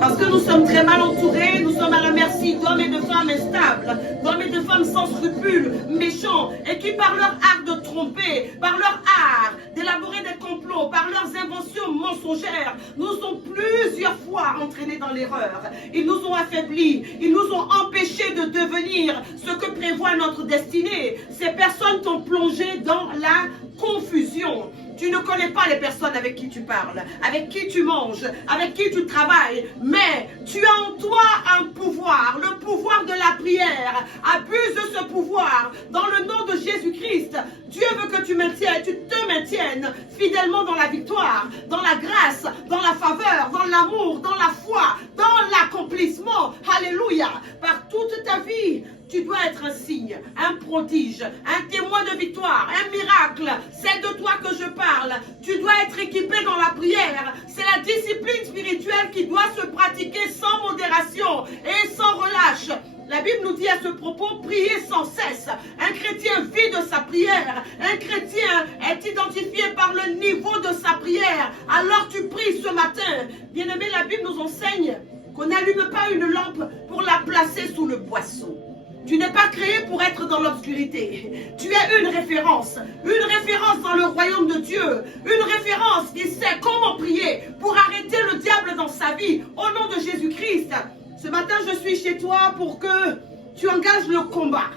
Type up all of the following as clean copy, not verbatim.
Parce que nous sommes très mal entourés, nous sommes à la merci d'hommes et de femmes instables, d'hommes et de femmes sans scrupules, méchants, et qui par leur art de tromper, par leur art d'élaborer des complots, par leurs inventions mensongères, nous ont plusieurs fois entraînés dans l'erreur. Ils nous ont affaiblis, ils nous ont empêchés de devenir ce que prévoit notre destinée. Ces personnes t'ont plongé dans la confusion. Tu ne connais pas les personnes avec qui tu parles, avec qui tu manges, avec qui tu travailles, mais tu as en toi un pouvoir, le pouvoir de la prière. Abuse de ce pouvoir dans le nom de Jésus-Christ. Dieu veut que tu te maintiennes fidèlement dans la victoire, dans la grâce, dans la faveur, dans l'amour, dans la foi, dans l'accomplissement. Alléluia. Par toute ta vie, tu dois être un signe, un prodige, un témoin de victoire, un miracle. C'est de toi que je parle. Tu dois être équipé dans la prière. C'est la discipline spirituelle qui doit se pratiquer sans modération et sans relâche. La Bible nous dit à ce propos, priez sans cesse. Un chrétien vit de sa prière. Un chrétien est identifié par le niveau de sa prière. Alors tu pries ce matin. Bien-aimé, la Bible nous enseigne qu'on n'allume pas une lampe pour la placer sous le boisseau. Tu n'es pas créé pour être dans l'obscurité. Tu es une référence dans le royaume de Dieu, une référence qui sait comment prier pour arrêter le diable dans sa vie, au nom de Jésus-Christ. Ce matin, je suis chez toi pour que tu engages le combat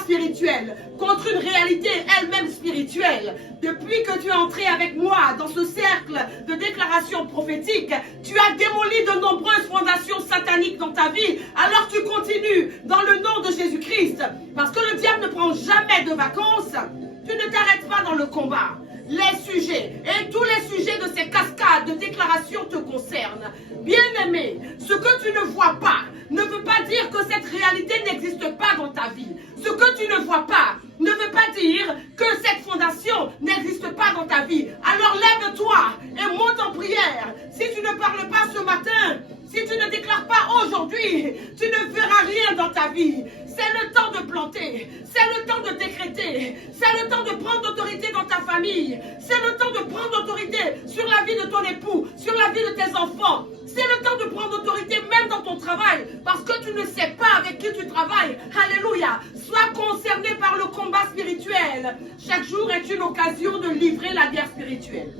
spirituel contre une réalité elle-même spirituelle. Depuis que tu es entré avec moi dans ce cercle de déclarations prophétiques, tu as démoli de nombreuses fondations sataniques dans ta vie. Alors tu continues dans le nom de Jésus-Christ. Parce que le diable ne prend jamais de vacances. Tu ne t'arrêtes pas dans le combat. Les sujets et tous les sujets de ces cascades de déclarations te concernent. Bien-aimé, ce que tu ne vois pas ne veut pas dire que cette réalité n'existe pas dans ta vie. Ce que tu ne vois pas ne veut pas dire que cette fondation n'existe pas dans ta vie. Alors lève-toi et monte en prière. Si tu ne parles pas ce matin, si tu ne déclares pas aujourd'hui, tu ne verras rien dans ta vie. C'est le temps de planter, c'est le temps de décréter, c'est le temps de prendre autorité dans ta famille, c'est le temps de prendre autorité sur la vie de ton époux, sur la vie de tes enfants. C'est le temps de prendre autorité même dans ton travail, parce que tu ne sais pas avec qui tu travailles. Alléluia. Sois concerné par le combat spirituel. Chaque jour est une occasion de livrer la guerre spirituelle.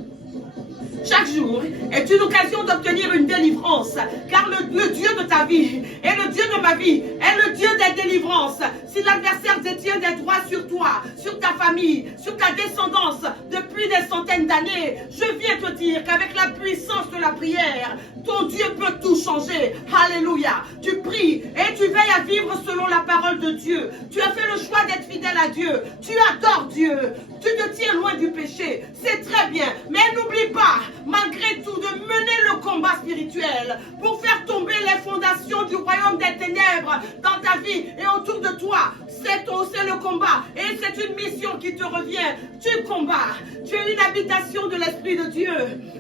Chaque jour est une occasion d'obtenir une délivrance, car le Dieu de ta vie et le Dieu de ma vie est le Dieu des délivrances. Si l'adversaire détient des droits sur toi, sur ta famille, sur ta descendance depuis des centaines d'années, je viens te dire qu'avec la puissance de la prière, ton Dieu peut tout changer. Alléluia. Tu pries et tu veilles à vivre selon la parole de Dieu. Tu as fait le choix d'être fidèle à Dieu. Tu adores Dieu. Tu te tiens loin du péché. C'est très bien. Mais n'oublie pas, malgré tout, de mener le combat spirituel pour faire tomber les fondations du royaume des ténèbres dans ta vie et autour de toi. C'est le combat et c'est une mission qui te revient. Tu combats. Tu es une habitation de l'Esprit de Dieu.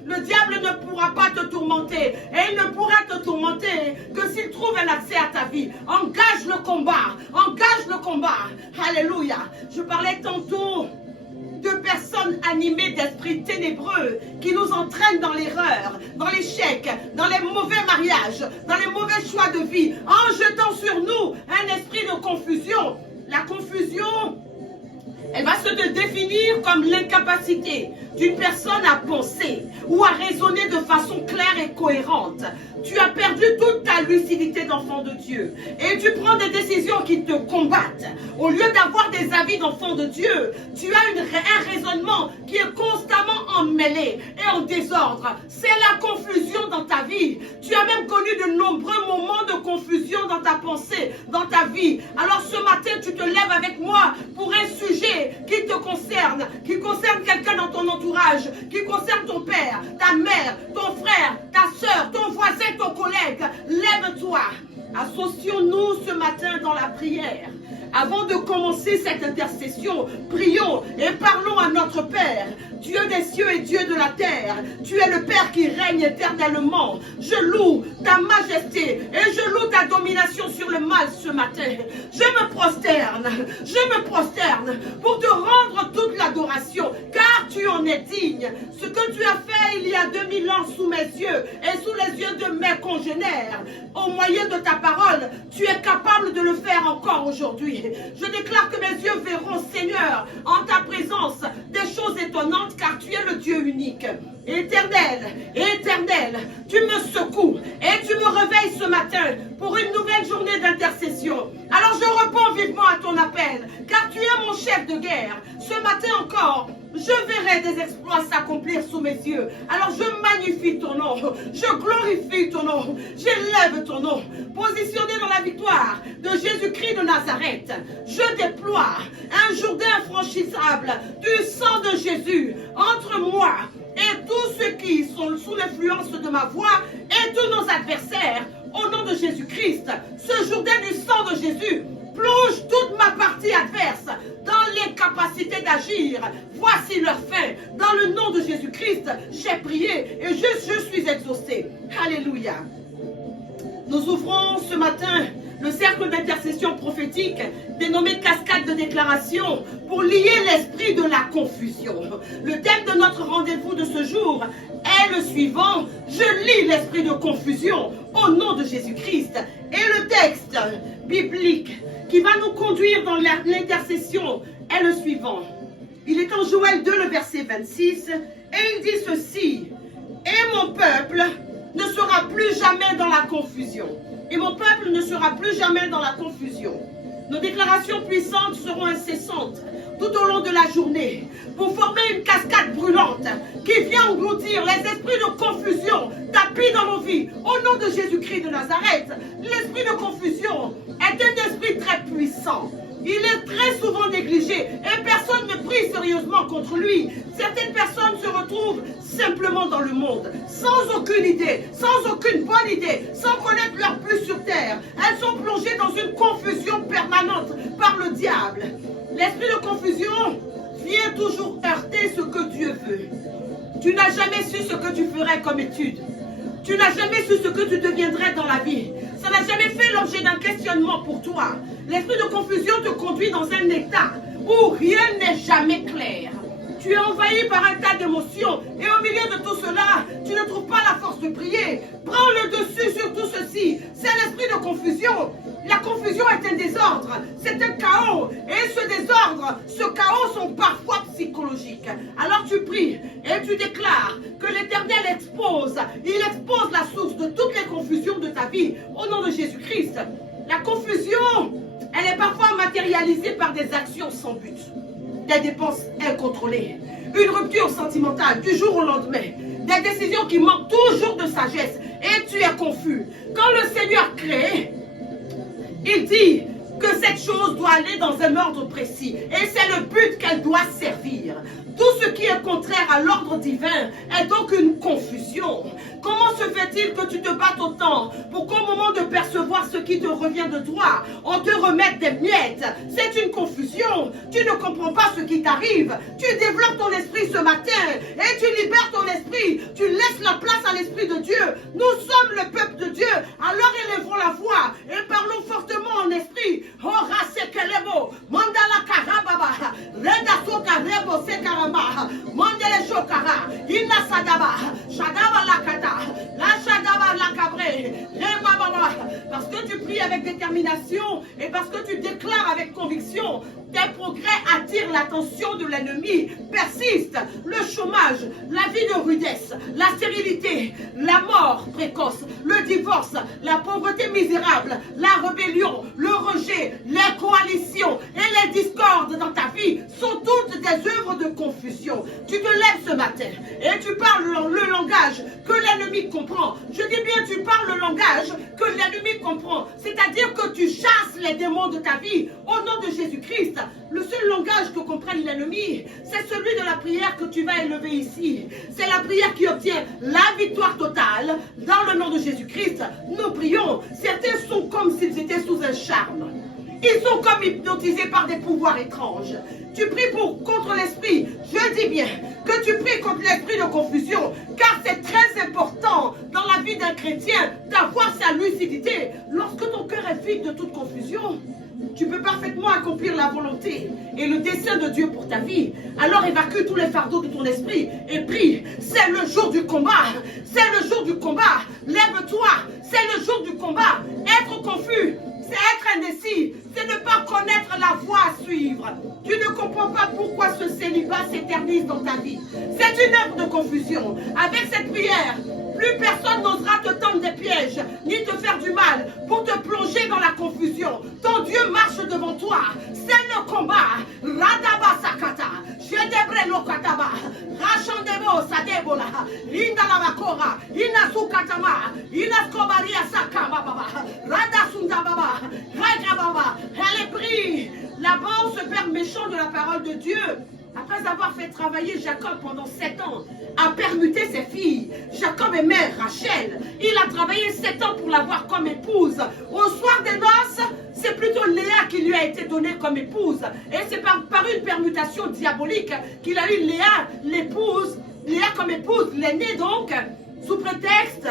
Le diable ne pourra pas te tourmenter et il ne pourra te tourmenter que s'il trouve un accès à ta vie. Engage le combat. Engage le combat. Alléluia. Je parlais tantôt de personnes animées d'esprits ténébreux qui nous entraînent dans l'erreur, dans l'échec, dans les mauvais mariages, dans les mauvais choix de vie, en jetant sur nous un esprit de confusion. La confusion, elle va se définir comme l'incapacité d'une personne à penser ou à raisonner de façon claire et cohérente. Tu as perdu toute ta lucidité d'enfant de Dieu et tu prends des décisions qui te combattent. Au lieu d'avoir des avis d'enfant de Dieu, tu as un raisonnement qui est constamment emmêlé et en désordre. C'est la confusion dans ta vie. Tu as même connu de nombreux moments de confusion dans ta pensée, dans ta vie. Alors ce matin, tu te lèves avec moi pour un sujet qui te concerne, qui concerne quelqu'un dans ton entourage, qui concerne ton père, ta mère, ton frère, ta soeur, ton voisin, ton collègue. Lève-toi. Associons-nous ce matin dans la prière. Avant de commencer cette intercession, prions et parlons à notre Père, Dieu des cieux et Dieu de la terre. Tu es le Père qui règne éternellement. Je loue ta majesté et je loue ta domination sur le mal ce matin. Je me prosterne pour te rendre toute l'adoration, car tu tu en es digne. Ce que tu as fait il y a 2000 ans sous mes yeux et sous les yeux de mes congénères, au moyen de ta parole, tu es capable de le faire encore aujourd'hui. Je déclare que mes yeux verront, Seigneur, en ta présence, des choses étonnantes, car tu es le Dieu unique. Éternel, éternel, tu me secoues et tu me réveilles ce matin pour une nouvelle journée d'intercession. Alors je réponds vivement à ton appel, car tu es mon chef de guerre. Ce matin encore, je verrai des exploits s'accomplir sous mes yeux. Alors je magnifie ton nom, je glorifie ton nom, j'élève ton nom. Positionné dans la victoire de Jésus-Christ de Nazareth, je déploie un Jourdain infranchissable du sang de Jésus entre moi et tous ceux qui sont sous l'influence de ma voix et tous nos adversaires. Au nom de Jésus-Christ, ce Jourdain du sang de Jésus plonge toute ma partie adverse dans l'incapacité d'agir. Voici leur fin. Dans le nom de Jésus-Christ, j'ai prié et je suis exaucé. Alléluia. Nous ouvrons ce matin le cercle d'intercession prophétique dénommé cascade de déclaration pour lier l'esprit de la confusion. Le thème de notre rendez-vous de ce jour est le suivant: je lis l'esprit de confusion au nom de Jésus-Christ. Et le texte biblique qui va nous conduire dans l'intercession est le suivant. Il est en Joël 2, le verset 26, et il dit ceci: et mon peuple ne sera plus jamais dans la confusion. Et mon peuple ne sera plus jamais dans la confusion. Nos déclarations puissantes seront incessantes tout au long de la journée pour former une cascade brûlante qui vient engloutir les esprits de confusion tapis dans nos vies. Au nom de Jésus-Christ de Nazareth, l'esprit de confusion est un esprit très puissant. Il est très souvent négligé et personne ne prie sérieusement contre lui. Certaines personnes se retrouvent simplement dans le monde, sans aucune idée, sans aucune bonne idée, sans connaître leur plus sur terre. Elles sont plongées dans une confusion permanente par le diable. L'esprit de confusion vient toujours heurter ce que Dieu veut. Tu n'as jamais su ce que tu ferais comme étude. Tu n'as jamais su ce que tu deviendrais dans la vie. Ça n'a jamais fait l'objet d'un questionnement pour toi. L'esprit de confusion te conduit dans un état où rien n'est jamais clair. Tu es envahi par un tas d'émotions et au milieu de tout cela, tu ne trouves pas la force de prier. Prends le dessus sur tout ceci. C'est l'esprit de confusion. La confusion est un désordre, c'est un chaos. Et ce désordre, ce chaos sont parfois psychologiques. Alors tu pries et tu déclares que l'Éternel expose. Il expose la source de toutes les confusions de ta vie au nom de Jésus-Christ. La confusion, elle est parfois matérialisée par des actions sans but, des dépenses incontrôlées, une rupture sentimentale du jour au lendemain, des décisions qui manquent toujours de sagesse et tu es confus. Quand le Seigneur crée, il dit que cette chose doit aller dans un ordre précis et c'est le but qu'elle doit servir. Tout ce qui est contraire à l'ordre divin est donc une confusion. Comment se fait-il que tu te battes autant pour qu'au moment de percevoir ce qui te revient de toi, on te remette des miettes? C'est une confusion. Tu ne comprends pas ce qui t'arrive. Tu développes ton esprit ce matin et tu libères ton esprit. Tu laisses la place à l'Esprit de Dieu. Nous sommes le peuple de Dieu. Alors élevons la voix et parlons fortement en esprit. Oh, Rasekelebo, Mandala Karababa, Reda Sokarebo Sekarama, Mandele Shokara, Inna Sadaba, Shadaba Lakata, La Shadaba Lakabre, Rema Baba. Parce que tu pries avec détermination et parce que tu déclares avec conviction, tes progrès attirent l'attention de l'ennemi, persistent le chômage, la vie de rudesse, la stérilité, la mort précoce, le divorce, la pauvreté misérable, la rébellion, le rejet, les coalitions et les discordes dans ta vie sont toutes des œuvres de confusion. Tu te lèves ce matin et tu parles le langage que l'ennemi comprend. Je dis bien, tu parles le langage que l'ennemi comprend, c'est-à-dire que tu chasses les démons de ta vie au nom de Jésus-Christ. Le seul langage que comprenne l'ennemi, c'est celui de la prière que tu vas élever ici. C'est la prière qui obtient la victoire totale. Dans le nom de Jésus-Christ, nous prions. Certains sont comme s'ils étaient sous un charme. Ils sont comme hypnotisés par des pouvoirs étranges. Tu pries contre l'esprit. Je dis bien que tu pries contre l'esprit de confusion, car c'est très important dans la vie d'un chrétien d'avoir sa lucidité. Lorsque ton cœur est vide de toute confusion, tu peux parfaitement accomplir la volonté et le dessein de Dieu pour ta vie. Alors évacue tous les fardeaux de ton esprit et prie. C'est le jour du combat. C'est le jour du combat. Lève-toi. C'est le jour du combat. Être confus, c'est être indécis. C'est ne pas connaître la voie à suivre. Tu ne comprends pas pourquoi ce célibat s'éternise dans ta vie. C'est une œuvre de confusion. Avec cette prière, plus personne n'osera te tendre des pièges, ni te faire du mal, pour te plonger dans la confusion. Ton Dieu marche devant toi. C'est le combat. Radaba sakata. Jedebre lokataba. Rachandebo sadebola. Inda lavakora. Inasukatama. Inaskobaria sakababa. Radasundababa. Ragababa. Elle prie. Laban se perd méchant de la parole de Dieu. Après avoir fait travailler Jacob pendant 7 ans, a permuté ses filles. Jacob aimait Rachel. Il a travaillé 7 ans pour l'avoir comme épouse. Au soir des noces, c'est plutôt Léa qui lui a été donnée comme épouse. Et c'est par une permutation diabolique qu'il a eu Léa, l'épouse, Léa comme épouse, l'aînée donc, sous prétexte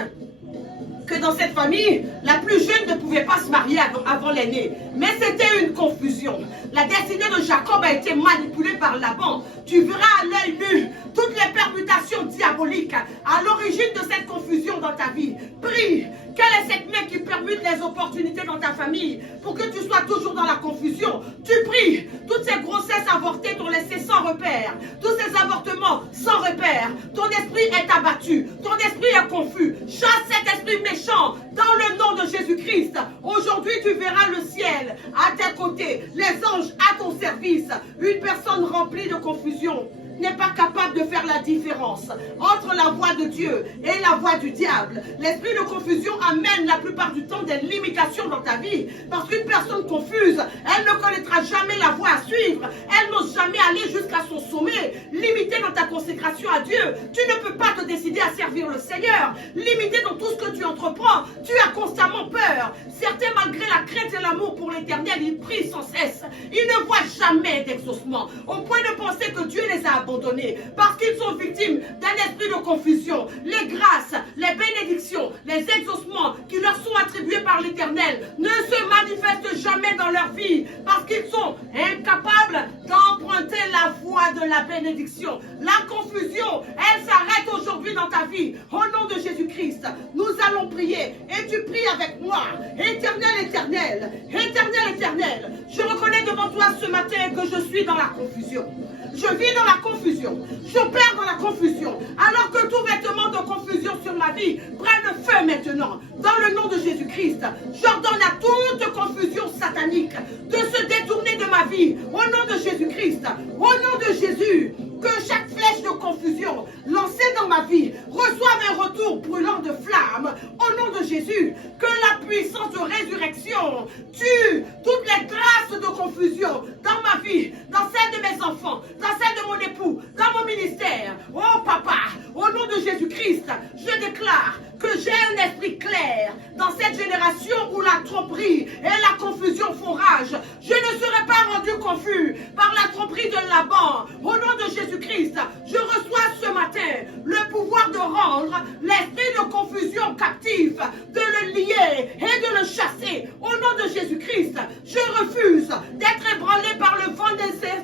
que dans cette famille, la plus jeune ne pouvait pas se marier avant l'aîné. Mais c'était une confusion. La destinée de Jacob a été manipulée par Laban. Tu verras à l'œil nu toutes les permutations diaboliques à l'origine de cette confusion dans ta vie. Prie. Quelle est cette main qui permute les opportunités dans ta famille pour que tu sois toujours dans la confusion? Tu pries. Toutes ces grossesses avortées t'ont laissé sans repère. Tous ces avortements sans repère. Ton esprit est abattu. Ton esprit est confus. Chasse cet esprit méchant dans le nom de Jésus-Christ. Aujourd'hui, tu verras le ciel à tes côtés. Les anges à ton service. Une personne remplie de confusion n'est pas capable de faire la différence entre la voix de Dieu et la voix du diable. L'esprit de confusion amène la plupart du temps des limitations dans ta vie. Parce qu'une personne confuse, elle ne connaîtra jamais la voie à suivre. Elle n'ose jamais aller jusqu'à son sommet. Limité dans ta consécration à Dieu, tu ne peux pas te décider à servir le Seigneur. Limité dans tout ce que tu entreprends, tu as constamment peur. Certains, malgré la crainte et l'amour pour l'Éternel, ils prient sans cesse. Ils ne voient jamais d'exaucement, au point de penser que Dieu les a abandonnés parce qu'ils sont victimes d'un esprit de confusion. Les grâces, les bénédictions, les exaucements qui leur sont attribués par l'Éternel ne se manifestent jamais dans leur vie parce qu'ils sont incapables d'emprunter la voie de la bénédiction. La confusion, elle s'arrête aujourd'hui dans ta vie. Au nom de Jésus-Christ, nous allons prier et tu pries avec moi. Éternel, éternel, éternel, éternel, je reconnais devant toi ce matin que je suis dans la confusion. Je vis dans la confusion. J'opère dans la confusion. Alors que tout vêtement de confusion sur ma vie prenne feu maintenant. Dans le nom de Jésus-Christ, j'ordonne à toute confusion satanique de se détourner de ma vie. Au nom de Jésus-Christ, au nom de Jésus, que chaque flèche de confusion lancée dans ma vie reçoive un retour brûlant de flamme. Au nom de Jésus, que la puissance de résurrection tue toutes les traces de confusion dans ma vie, dans celle de mes enfants, dans celle de mon époux, dans mon ministère. Oh papa, au nom de Jésus-Christ, je déclare que j'ai un esprit clair dans cette génération où la tromperie et la confusion font rage. Je ne serai pas rendu confus par la tromperie de Laban. Au nom de Jésus-Christ, je reçois ce matin le pouvoir de rendre l'esprit de confusion captif, de le lier et de le chasser. Au nom de Jésus-Christ, je refuse d'être ébranlé par le vent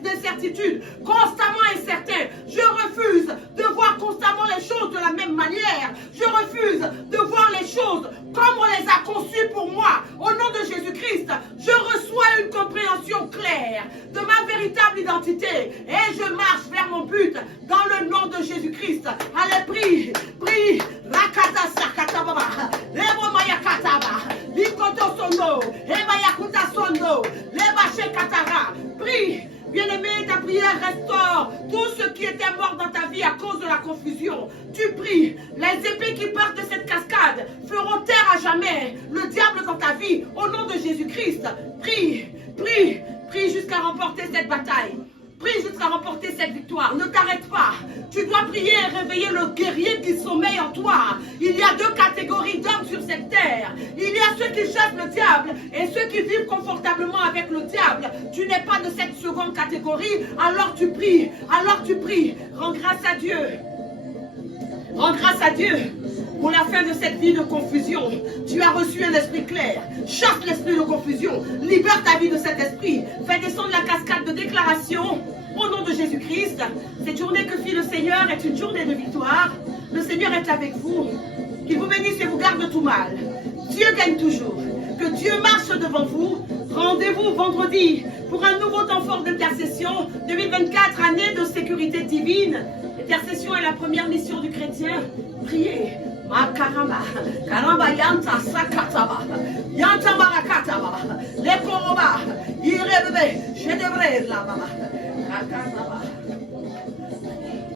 d'incertitude constamment incertain. Je refuse de voir constamment les choses de la même manière. Je refuse de voir les choses comme on les a conçues pour moi. Au nom de Jésus-Christ, je reçois une compréhension claire de ma véritable identité et je marche vers mon but dans le nom de Jésus-Christ. Allez, prie, prie. Rakata sakata baba, lebo maya kataba, likoto sono, emaya kuta sono, leba shekatara. Prie. Bien-aimé, ta prière restaure tout ce qui était mort dans ta vie à cause de la confusion. Tu pries, les épées qui partent de cette cascade feront taire à jamais le diable dans ta vie. Au nom de Jésus-Christ, prie, prie, prie jusqu'à remporter cette bataille. Prie jusqu'à remporter cette victoire. Ne t'arrête pas. Tu dois prier et réveiller le guerrier qui sommeille en toi. Il y a 2 catégories d'hommes sur cette terre. Il y a ceux qui chassent le diable et ceux qui vivent confortablement avec le diable. Tu n'es pas de cette seconde catégorie. Alors tu pries. Alors tu pries. Rends grâce à Dieu. Rends grâce à Dieu. Pour la fin de cette vie de confusion, tu as reçu un esprit clair. Chasse l'esprit de confusion. Libère ta vie de cet esprit. Fais descendre la cascade de déclaration. Au nom de Jésus-Christ, cette journée que fit le Seigneur est une journée de victoire. Le Seigneur est avec vous. Qu'il vous bénisse et vous garde de tout mal. Dieu gagne toujours. Que Dieu marche devant vous. Rendez-vous vendredi pour un nouveau temps fort d'intercession. 2024, année de sécurité divine. L'intercession est la première mission du chrétien. Priez. Makaramba, karamba yanta sakataba, yanta marakataba.